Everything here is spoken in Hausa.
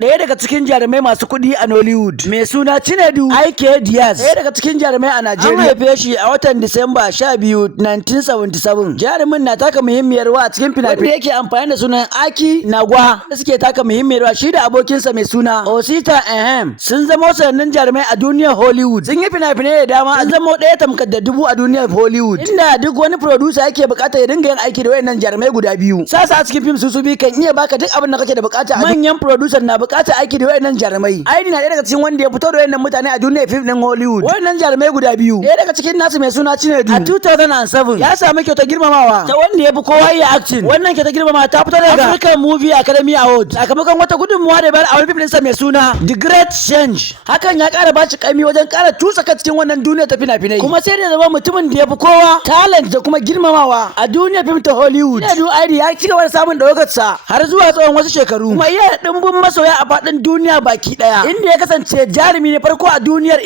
ɗaya daga cikin jarumai masu kuɗi a Nollywood mai suna Chinedu IK Diaz, ɗaya daga cikin jarumai a Najeriya. An haife shi a watan Disamba 12, 1977. Jarumin na taka muhimmiyar rawa a cikin fina-finai wanda yake amfani da sunan Aki Nagwa da suke taka muhimmiyar rawa shi da abokinsa mai suna Osita Ehem. Sun zama sanannun jarumai a duniyar Hollywood. Sun yi fina-finai da dama, sun zama ɗaya tamkar da dubu a duniyar Hollywood. Inda duk wani producer yake bukata ya dinga yin aiki da wayannan jarumai guda biyu. Sasa a cikin fim su bi kan iya baka duk abin da kake da bukata. Manyan producer na bukatar aiki da wayannan jarumai. Aidi na ɗaya daga cikin wanda ya fito da wayannan mutane a duniyar fim din Hollywood. Wayannan jarumai guda biyu, ɗaya daga cikin nasu mai suna Chinedu a 2007 ya samu kyautar girmamawa ta wanda ya fi kowa iya acting. Wannan kyautar girmamawa ta fito daga African Movie Academy Award sakamakon wata gudunmuwa da bayar a wani fim ɗinsa mai suna The Great Change. Hakan ya ƙara bashi ƙaimi wajen ƙara tusa ka cikin wannan duniyar ta fina-finai. Kuma sai da zama mutumin da ya fi kowa talent da kuma girmamawa a duniyar fim ta Hollywood. Chinedu Aidi ya ci gaba da samun ɗaukakarsa har zuwa tsawon wasu shekaru. Kuma iya da ɗimbin masoya a faɗin duniya baki ɗaya, inda ya kasance jarumi ne farko a duniyar